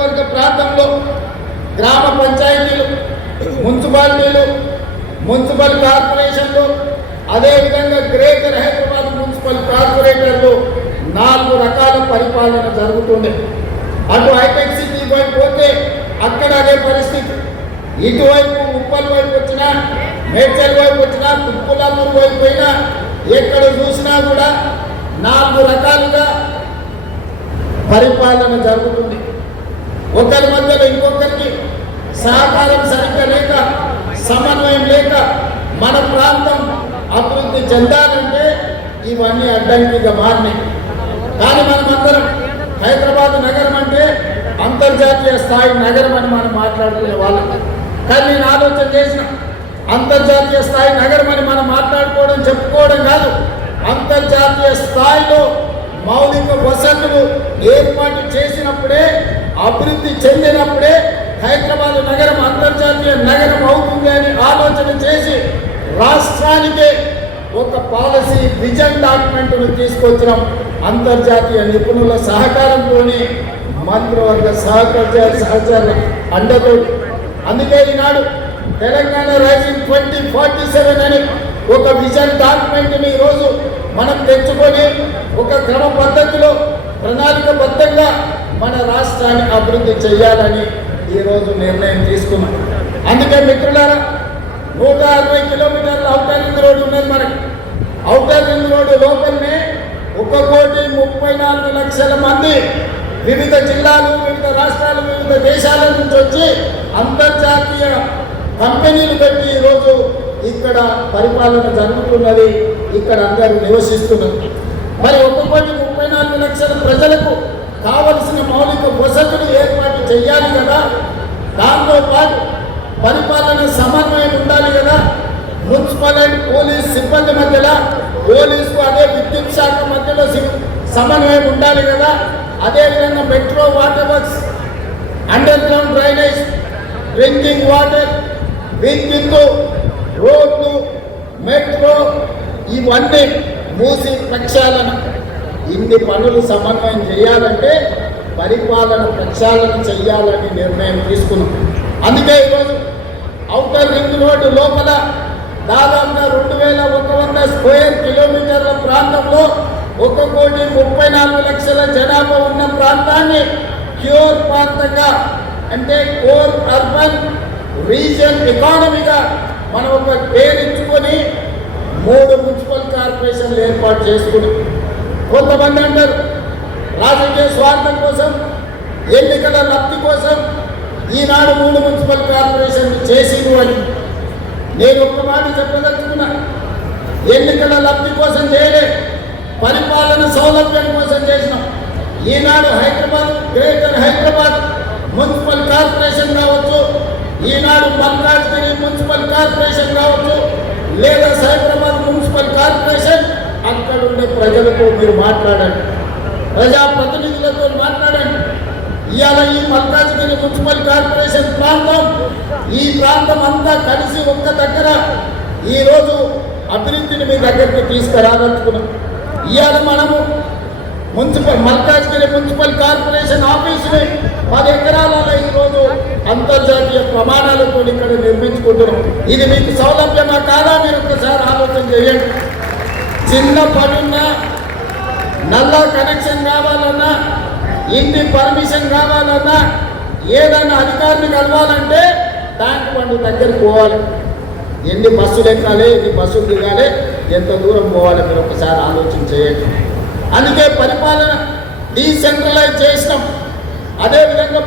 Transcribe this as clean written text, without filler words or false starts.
నియోజకవర్గ ప్రాంతంలో గ్రామ పంచాయతీలు, మున్సిపాలిటీలు, మున్సిపల్ కార్పొరేషన్లు, అదేవిధంగా గ్రేటర్ హైదరాబాద్ మున్సిపల్ కార్పొరేటర్లు 4 రకాల పరిపాలన జరుగుతుంది. అటు హైటెక్ సిటీ వైపు పోతే అక్కడ అదే పరిస్థితి. ఇటువైపు ఉప్పల్ వైపు వచ్చినా, మేడ్చల్ వైపు వచ్చినా, కుప్పలాపూర్ వైపు పోయినా ఎక్కడ చూసినా కూడా 4 రకాలుగా పరిపాలన జరుగుతుంది. ఒకరి మధ్యలో ఇంకొకరికి సహకారం సరిగ్గా లేక, సమన్వయం లేక మన ప్రాంతం అభివృద్ధి చెందాలంటే ఇవన్నీ అడ్డంకిగా మారినాయి. కానీ మనమందరం హైదరాబాద్ నగరం అంటే అంతర్జాతీయ స్థాయి నగరం అని మనం మాట్లాడుకునే వాళ్ళం. కానీ నేను ఆలోచన చేసిన, అంతర్జాతీయ స్థాయి నగరం అని మనం మాట్లాడుకోవడం, చెప్పుకోవడం కాదు, అంతర్జాతీయ స్థాయిలో మౌలిక వసతులు ఏర్పాటు చేసినప్పుడే, అభివృద్ధి చెందినప్పుడే హైదరాబాద్ నగరం అంతర్జాతీయ నగరం అవుతుంది అని ఆలోచన చేసి రాష్ట్రానికే ఒక పాలసీ విజన్ డాక్యుమెంట్ను తీసుకొచ్చినాం. అంతర్జాతీయ నిపుణుల సహకారంతోనే, మంత్రివర్గ సహచార అండతో. అందుకే ఈనాడు తెలంగాణ రైజింగ్ 2047 అని ఒక విజన్ డాక్యుమెంట్ని ఈరోజు మనం తెచ్చుకొని ఒక క్రమ పద్ధతిలో ప్రణాళికబద్ధంగా మన రాష్ట్రాన్ని అభివృద్ధి చేయాలని ఈరోజు నిర్ణయం తీసుకున్నాం. అందుకే మిత్రులారా, 160 కిలోమీటర్ల ఔటర్ రింగ్ రోడ్డు ఉన్నది మనకి. ఔటర్ రింగ్ రోడ్డు లోపలనే 1,34,00,000 మంది వివిధ జిల్లాలు, వివిధ రాష్ట్రాలు, వివిధ దేశాల నుంచి వచ్చి అంతర్జాతీయ కంపెనీలు పెట్టి ఈరోజు ఇక్కడ పరిపాలన జరుగుతున్నది. ఇక్కడ అందరూ నివసిస్తున్నారు. మరి 1,34,00,000 ప్రజలకు కావలసిన మౌలిక వసతులు ఏర్పాటు చేయాలి కదా. దాంతో పాటు పరిపాలన సమన్వయం ఉండాలి కదా. మున్సిపల్ అండ్ పోలీస్ సిబ్బంది మధ్యలో, పోలీసు అదే విద్యుత్ శాఖ మధ్యలో సమన్వయం ఉండాలి కదా. అదేవిధంగా metro, water works, under ground drainage, drinking water, విద్యుత్, రోడ్లు, మెట్రో, ఇవన్నీ మూసి ప్రక్షాళన, ఇన్ని పనులు సమన్వయం చేయాలంటే పరిపాలన ప్రక్షాళన చేయాలని నిర్ణయం తీసుకున్నాం. అందుకే ఈరోజు ఔటర్ రింగ్ రోడ్డు లోపల దాదాపుగా 2,100 స్క్వేర్ కిలోమీటర్ల ప్రాంతంలో 1,34,00,000 జనాభా ఉన్న ప్రాంతాన్ని క్యూర్ ప్రాంతంగా, అంటే కోర్ అర్బన్ రీజన్ ఎకానమీగా మనం ఒక పేరించుకొని 3 మున్సిపల్ కార్పొరేషన్లు ఏర్పాటు చేసుకున్నాం. కొంతమంది అంటారు రాజకీయ స్వార్థం కోసం, ఎన్నికల లబ్ధి కోసం ఈనాడు 3 మున్సిపల్ కార్పొరేషన్లు చేసిను అని. నేను ఒక్క మాట చెప్పదలుచుకున్నా, ఎన్నికల లబ్ధి కోసం చేయలే, పరిపాలన సౌలభ్యం కోసం చేసినాం. ఈనాడు Hyderabad, greater Hyderabad municipal corporation కావచ్చు, ఈనాడు మల్కాజ్గిరి మున్సిపల్ కార్పొరేషన్ కావచ్చు, లేదా సైబరాబాద్ మున్సిపల్ కార్పొరేషన్, అక్కడ ఉండే ప్రజలతో మీరు మాట్లాడండి, ప్రజాప్రతినిధులతో మాట్లాడండి. ఇవాళ ఈ మల్కాజ్గిరి మున్సిపల్ కార్పొరేషన్ ప్రాంతం, ఈ ప్రాంతం అంతా కలిసి ఒక్క దగ్గర ఈరోజు అభివృద్ధిని మీ దగ్గరికి తీసుకురాదలుచుకున్నాం. ఇవాళ మనము మల్కాజ్గిరి మున్సిపల్ కార్పొరేషన్ ఆఫీసుని 10 ఎకరాలలో ఈరోజు అంతర్జాతీయ ప్రమాణాలతో ఇక్కడ నిర్మించుకుంటున్నాం. ఇది మీకు సౌలభ్యమా కాదా మీరు ఒకసారి ఆలోచన చేయండి. చిన్న పనున్నా, నల్లా కనెక్షన్ కావాలన్నా, ఇంటి పర్మిషన్ కావాలన్నా, ఏదైనా అధికారిని కలవాలంటే ట్యాంక్ బండ్ దగ్గరికి పోవాలి. ఎన్ని బస్సులు ఎక్కాలి, ఎన్ని బస్సులు దిగాలి, ఎంత దూరం పోవాలి, మీరు ఒకసారి ఆలోచన చేయండి. అందుకే పరిపాలన డీసెంట్రలైజ్ చేసినాం. అదేవిధంగా